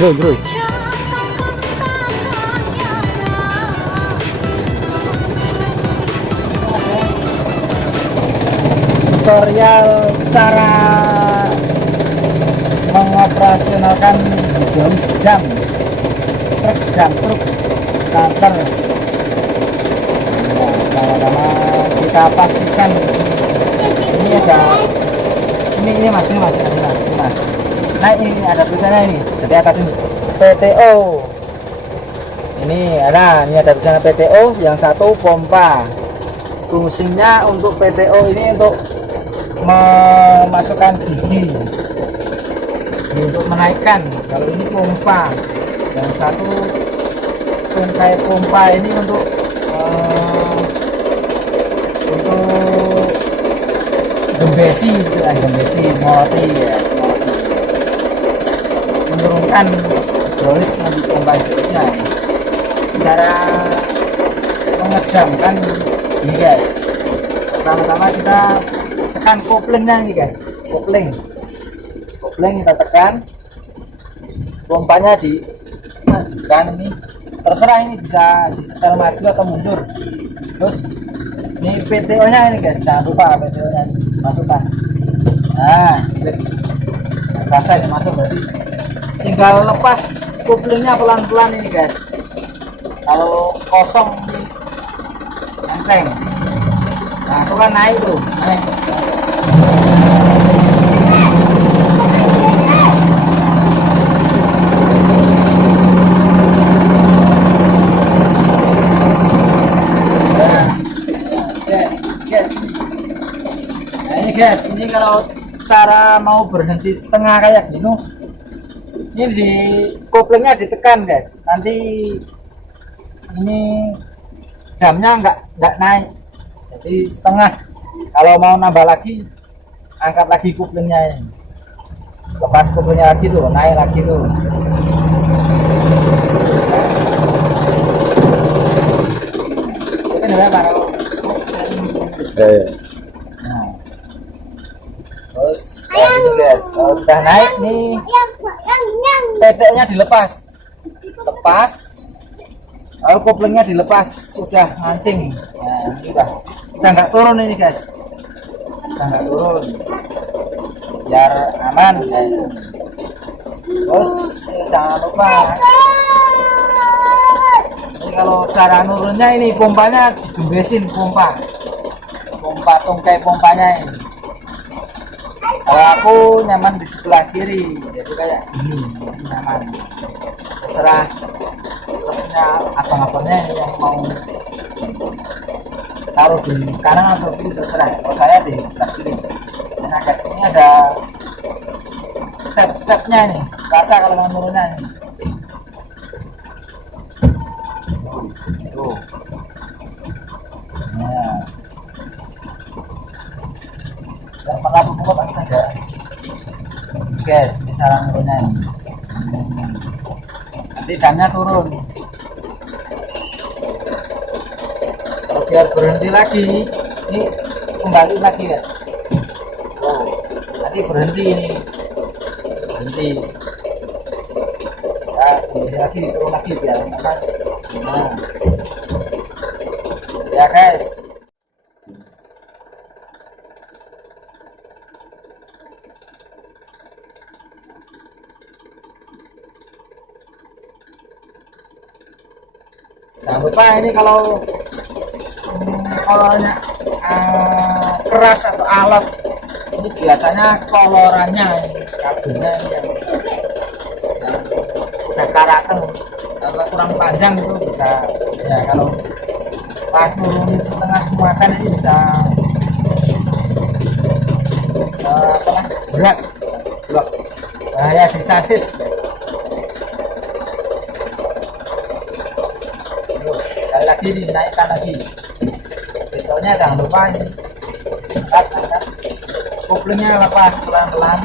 Bro. Tutorial cara mengoperasionalkan hidrolis dam truk kantor. Nah, pertama kita pastikan ini ada ini mas. Nah ini ada tulisannya ini dari atas ini PTO. Ini ada tulisannya PTO, yang satu pompa. Fungsinya untuk PTO ini untuk memasukkan gigi, untuk menaikkan. Kalau ini pompa, yang satu tungkai pompa ini untuk gembesi, moloti ya, menurunkan hidrolis di pompa hidrolisnya. Cara mengedamkan ini guys, pertama-tama kita tekan koplingnya ini guys, kopling kita tekan, pompanya dimajukan. Ini terserah, ini bisa di setel maju atau mundur. Terus ini PTO nya ini guys, jangan lupa PTO nya masukkan. Nah rasa ini masuk, berarti tinggal lepas koplingnya pelan-pelan ini guys. Kalau kosong ini enteng, nah itu kan naik tuh, naik. Guys, ini kalau cara mau berhenti setengah kayak gini, ini di koplingnya ditekan guys, nanti ini damnya nggak naik, jadi setengah. Kalau mau nambah lagi, angkat lagi koplingnya ini, lepas koplingnya lagi tuh, naik lagi tuh. Ini apa kalau terus ini guys, kalau sudah naik nih, PT-nya dilepas, lalu koplingnya dilepas, sudah mancing. Nah ini udah nggak turun ini guys, udah nggak turun, biar aman guys. Terus jangan lupa, ini kalau cara nurunnya ini pompanya digembesin, pompa tungkai pompanya ini. Kalau aku nyaman di sebelah kiri, jadi kayak gini, nyaman. Terserah plusnya abang-abangnya yang mau taruh di kanan atau kiri, terserah. Kalau saya di sebelah kiri. Dan agak ini ada step-stepnya nih, rasa kalau mau turunnya nih. Tuh. Nah. Yang pernah pukul tapi saja guys, ini cara turunnya ini. Nanti damnya turun. Kalau biar berhenti lagi, ini kembali lagi guys. Oh, nanti berhenti ini, berhenti. Ya, berhenti lagi, turun lagi biar aman. Nah, ya guys. Jangan lupa ini kalau kolornya keras atau alat, ini biasanya kolorannya, kabelnya yang udah karateng atau kurang panjang itu bisa ya, kalau pas turunin setengah muatan ini bisa berat, blok, bahaya di sasis. Sekali lagi dinaikkan lagi, betulnya jangan lupa ini, angkat, koplingnya lepas pelan-pelan.